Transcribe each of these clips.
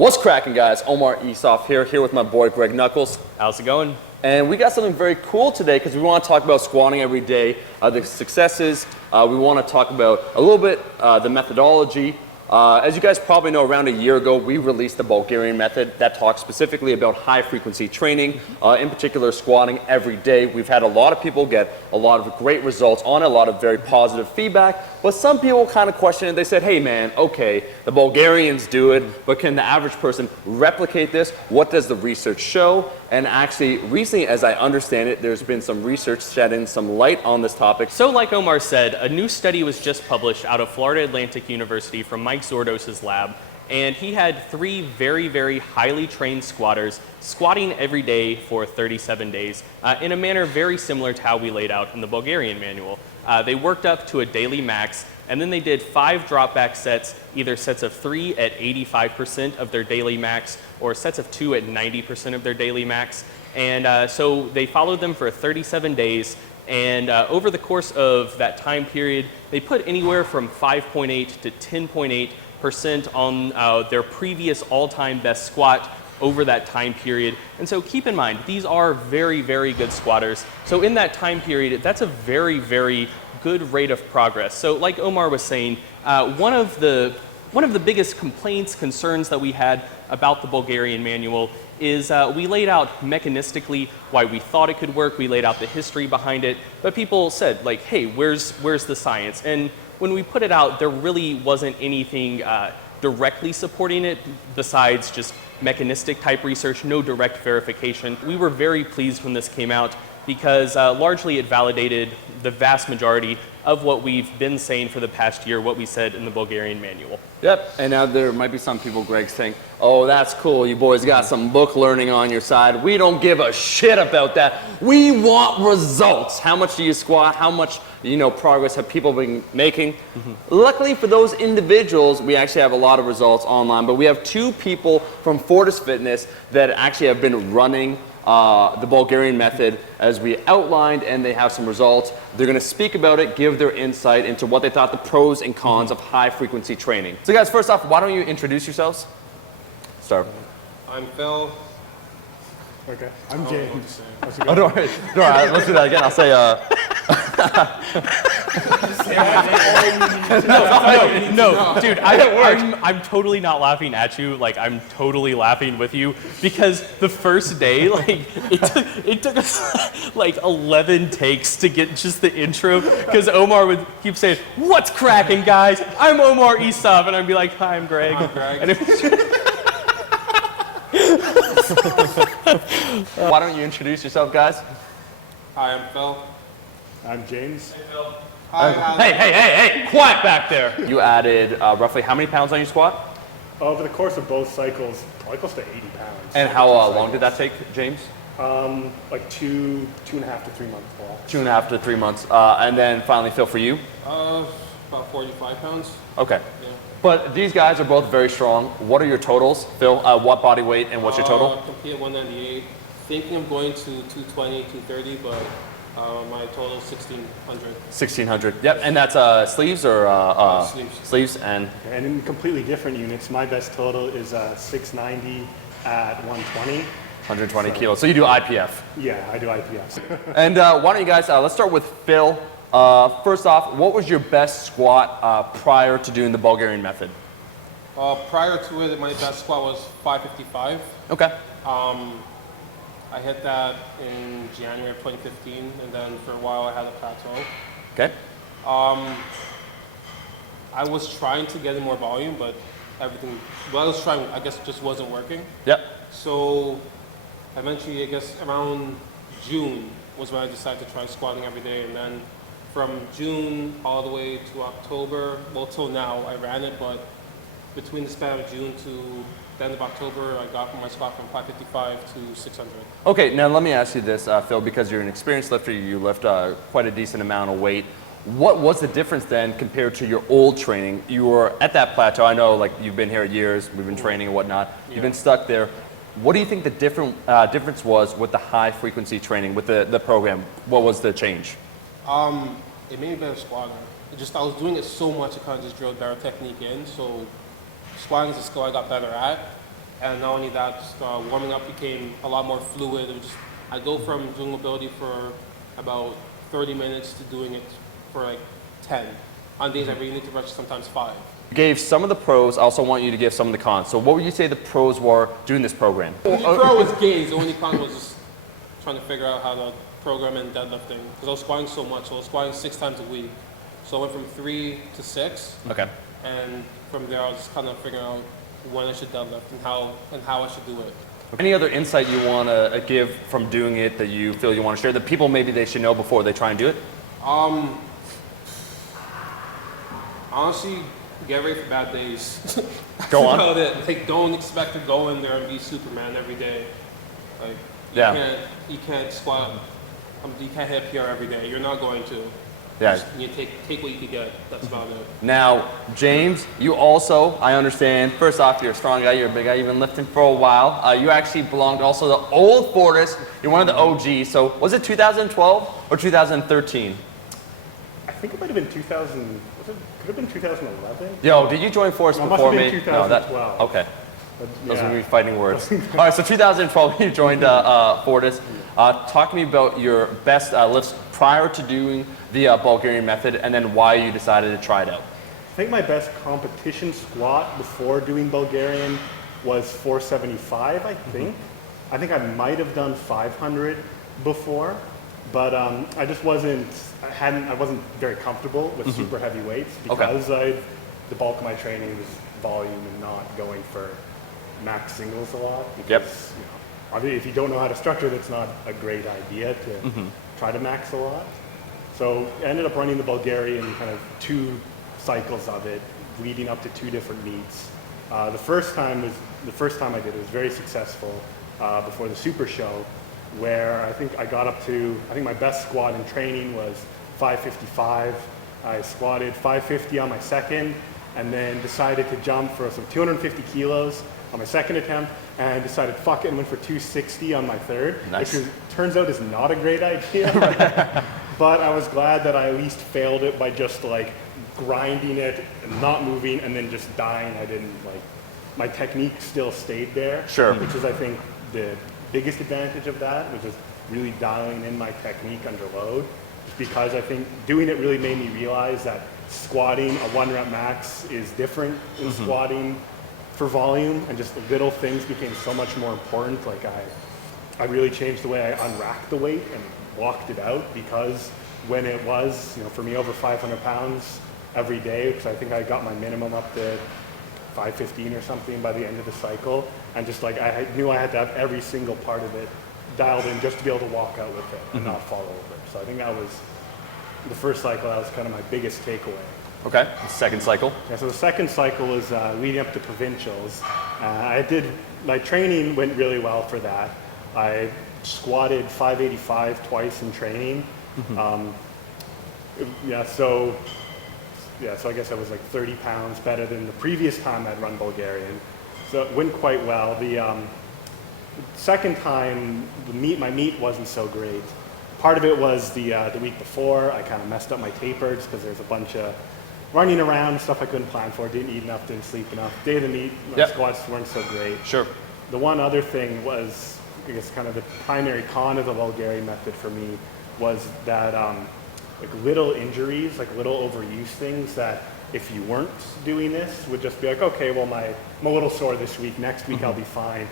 What's cracking, guys? Omar Isuf here with my boy Greg Knuckles. How's it going? And we got something very cool today because we want to talk about squatting every day, the successes. We want to talk about a little bit the methodology. As you guys probably know, around a year ago, we released the Bulgarian method that talks specifically about high-frequency training, in particular squatting every day. We've had a lot of people get a lot of great results on it, a lot of very positive feedback, but some people kind of question it. They said, hey man, okay, the Bulgarians do it, but can the average person replicate this? What does the research show? And actually, recently, as I understand it, there's been some research shedding some light on this topic. So like Omar said, a new study was just published out of Florida Atlantic University from Mike Zordos' lab, and he had 3 very, very highly trained squatters squatting every day for 37 days in a manner very similar to how we laid out in the Bulgarian manual. They worked up to a daily max, and then they did 5 drop back sets, either sets of 3 at 85% of their daily max or sets of 2 at 90% of their daily max. And so they followed them for 37 days. And over the course of that time period, they put anywhere from 5.8 to 10.8% on their previous all-time best squat over that time period. And so keep in mind, these are very, very good squatters. So in that time period, that's a very, very good rate of progress. So like Omar was saying, one of the biggest complaints, concerns that we had about the Bulgarian manual is we laid out mechanistically why we thought it could work. We laid out the history behind it, but people said like, hey, where's the science? And when we put it out, there really wasn't anything directly supporting it besides just mechanistic type research, no direct verification. We were very pleased when this came out because largely it validated the vast majority of what we've been saying for the past year, what we said in the Bulgarian manual. Yep, and now there might be some people, Greg, saying, oh, that's cool, you boys got some book learning on your side. We don't give a shit about that. We want results. How much do you squat? How much progress have people been making? Luckily for those individuals, we actually have a lot of results online, but we have 2 people from Fortis Fitness that actually have been running the Bulgarian method as we outlined, and they have some results. They're going to speak about it, give their insight into what they thought the pros and cons of high-frequency training. So guys, first off, why don't you introduce yourselves? Start. I'm Phil. Okay, I'm James. Oh, don't worry. Let's do that again. I'll say, No, dude, I'm totally not laughing at you. Like, I'm totally laughing with you because the first day, like, it took us like 11 takes to get just the intro because Omar would keep saying, "What's cracking, guys? I'm Omar Isuf," and I'd be like, "Hi, I'm Greg." I'm Greg. And why don't you introduce yourself, guys? Hi, I'm Phil. I'm James. Hi, hey, quiet back there. You added roughly how many pounds on your squat? Over the course of both cycles, probably close to 80 pounds. And how long did that take, James? Like 2.5 to 3 months long. 2.5 to 3 months. And then finally, Phil, for you? about 45 pounds. Okay. Yeah. But these guys are both very strong. What are your totals, Phil? What body weight and what's your total? Compete at 198. Thinking of going to 220, 230, but my total is 1,600. 1,600. Yep. And that's sleeves or Sleeves. sleeves and. And in completely different units, my best total is 690 at 120. 120 kilos. So you do IPF. Yeah, I do IPS. And why don't you guys, let's start with Phil. First off, what was your best squat prior to doing the Bulgarian method? Prior to it, my best squat was 555. Okay. I hit that in January of 2015, and then for a while I had a plateau. Okay. I was trying to get in more volume, but everything, well, I was trying, I guess, just wasn't working. Yep. So eventually, I guess around June was when I decided to try squatting every day, and then from June all the way to October, well, till now, I ran it, but between the span of June to the end of October, I got my squat from 555 to 600. Okay, now let me ask you this, Phil, because you're an experienced lifter, you lift quite a decent amount of weight. What was the difference then compared to your old training? You were at that plateau. I know, like, you've been here years, we've been training and whatnot. Yeah. You've been stuck there. What do you think the difference was with the high frequency training, with the program? What was the change? It made me a better squatter. I was doing it so much, it kind of just drilled better technique in. So squatting is a skill I got better at. And not only that, just warming up became a lot more fluid. It was just, I go from doing mobility for about 30 minutes to doing it for like 10. On days I really need to rush, sometimes 5. You gave some of the pros. I also want you to give some of the cons. So what would you say the pros were doing this program? The pro was gains. The only con was just trying to figure out how to program in deadlifting. Because I was squatting so much. So I was squatting 6 times a week. So I went from 3 to 6. Okay. And from there, I was just kind of figuring out when I should deadlift and how I should do it. Any other insight you want to give from doing it that you feel you want to share that people maybe they should know before they try and do it? Honestly, get ready for bad days. Go on. That's about it. Like, don't expect to go in there and be Superman every day. Like, you can't squat. You can't hit PR every day. You're not going to. Yeah. Just, you take what you can get. That's about it. Now, James, you also, I understand, first off, you're a strong guy, you're a big guy, you've been lifting for a while. You actually belonged also to the old Fortis. You're one of the OGs. So was it 2012 or 2013? I think it might have been 2000. Could have been 2011. Yo, did you join Fortis No, it must before have me? been 2012. Okay. But, Those yeah. are me fighting words. All right, so 2012, you joined Fortis. Talk to me about your best lifts prior to doing the Bulgarian method, and then why you decided to try it out. I think my best competition squat before doing Bulgarian was 475, I think. I think I might have done 500 before, but I just wasn't very comfortable with super heavy weights because the bulk of my training was volume and not going for max singles a lot. Because, you know, obviously if you don't know how to structure, that's not a great idea to try to max a lot. So I ended up running the Bulgarian kind of 2 cycles of it, leading up to 2 different meets. The first time I did it was very successful before the Super Show, where I think I got up to, I think my best squat in training was 555. I squatted 550 on my second, and then decided to jump for some 250 kilos on my second attempt, and decided fuck it and went for 260 on my third, Nice. which turns out is not a great idea. But I was glad that I at least failed it by just like grinding it and not moving and then just dying. I didn't like, my technique still stayed there. Sure. Which is I think the biggest advantage of that, which is really dialing in my technique under load. Just because I think doing it really made me realize that squatting a 1 rep max is different than squatting for volume, and just the little things became so much more important. Like I really changed the way I unracked the weight and walked it out, because when it was, you know, for me over 500 pounds every day, because I think I got my minimum up to 515 or something by the end of the cycle, and just like I knew I had to have every single part of it dialed in just to be able to walk out with it and not fall over. So I think that was the first cycle. That was kind of my biggest takeaway. Okay, the second cycle. Yeah, so the second cycle was leading up to provincials. My training went really well for that. I squatted 585 twice in training. So I guess I was like 30 pounds better than the previous time I'd run Bulgarian. So it went quite well. The second time, my meet wasn't so great. Part of it was the week before, I kind of messed up my tapers because there's a bunch of running around, stuff I couldn't plan for, didn't eat enough, didn't sleep enough. Day of the meet, my squats weren't so great. Sure. The one other thing was, I guess kind of the primary con of the Bulgarian method for me was that like little injuries, like little overuse things that if you weren't doing this would just be like, okay, well I'm a little sore this week, next week I'll be fine.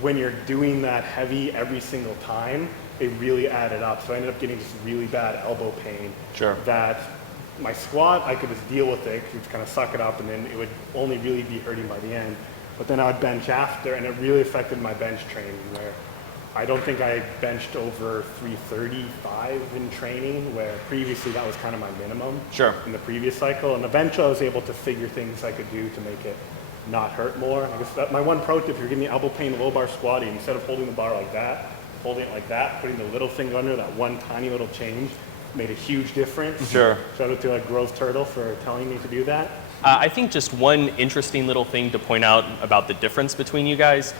When you're doing that heavy every single time, it really added up. So I ended up getting this really bad elbow pain. Sure. That my squat, I could just deal with it, just kind of suck it up, and then it would only really be hurting by the end. But then I would bench after, and it really affected my bench training, where I don't think I benched over 335 in training, where previously that was kind of my minimum in the previous cycle. And eventually I was able to figure things I could do to make it not hurt more. I guess that my one pro tip, if you're getting elbow pain low bar squatting, instead of holding the bar like that, holding it like that, putting the little finger under, that one tiny little change made a huge difference. Sure. Shout out to Grove Turtle for telling me to do that. I think just one interesting little thing to point out about the difference between you guys.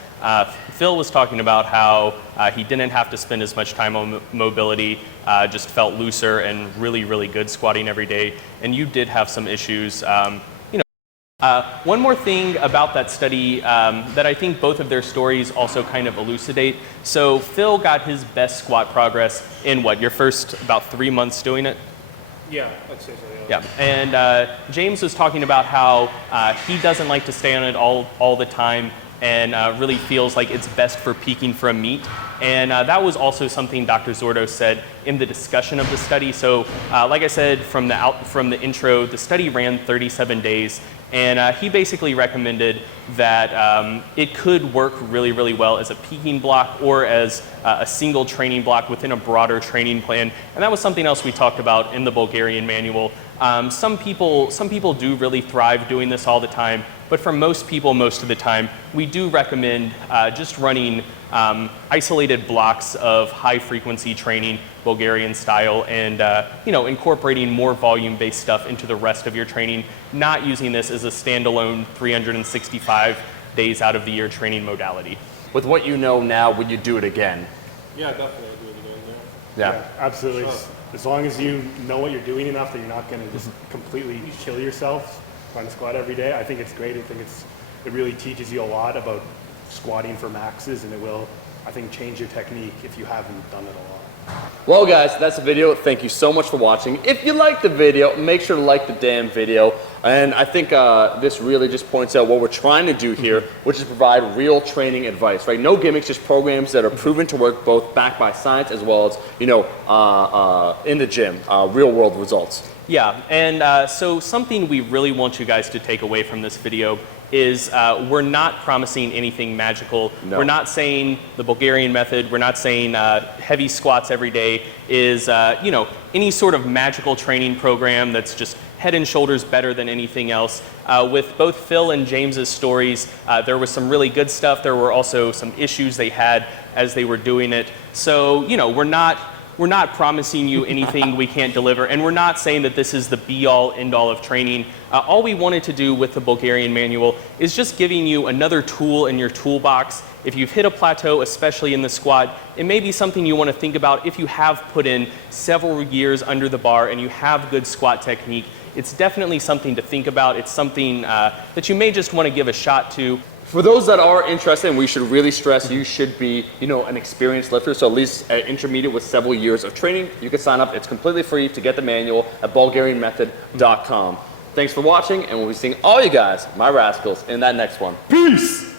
Phil was talking about how he didn't have to spend as much time on mobility, just felt looser and really, really good squatting every day. And you did have some issues, One more thing about that study that I think both of their stories also kind of elucidate. So Phil got his best squat progress in what, your first about 3 months doing it? Yeah, I'd say so, yeah. Yeah, and James was talking about how he doesn't like to stay on it all the time and really feels like it's best for peaking for a meet. And that was also something Dr. Zordos said in the discussion of the study. So like I said from the intro, the study ran 37 days. And he basically recommended that it could work really, really well as a peaking block or as a single training block within a broader training plan. And that was something else we talked about in the Bulgarian manual. Some people do really thrive doing this all the time, but for most people, most of the time, we do recommend just running isolated blocks of high-frequency training, Bulgarian style, and incorporating more volume-based stuff into the rest of your training, not using this as a standalone 365 days out of the year training modality. With what you know now, would you do it again? Yeah, definitely I'd do it again, Yeah. Absolutely. Sure. As long as you know what you're doing enough that you're not going to just completely kill yourself trying to squat every day, I think it's great. I think it really teaches you a lot about squatting for maxes, and it will, I think, change your technique if you haven't done it a lot. Well, guys, that's the video. Thank you so much for watching. If you liked the video, make sure to like the damn video. And I think this really just points out what we're trying to do here, which is provide real training advice, right? No gimmicks, just programs that are proven to work, both backed by science as well as, in the gym, real world results. Yeah, and so something we really want you guys to take away from this video is we're not promising anything magical. No. We're not saying the Bulgarian method, we're not saying heavy squats every day is any sort of magical training program that's just head and shoulders better than anything else. With both Phil and James's stories, there was some really good stuff. There were also some issues they had as they were doing it. So, we're not promising you anything we can't deliver, and we're not saying that this is the be-all, end-all of training. All we wanted to do with the Bulgarian manual is just giving you another tool in your toolbox. If you've hit a plateau, especially in the squat, it may be something you want to think about if you have put in several years under the bar and you have good squat technique. It's definitely something to think about. It's something that you may just want to give a shot to. For those that are interested, and we should really stress, you should be, an experienced lifter, so at least intermediate with several years of training. You can sign up. It's completely free to get the manual at BulgarianMethod.com. Thanks for watching, and we'll be seeing all you guys, my rascals, in that next one. Peace!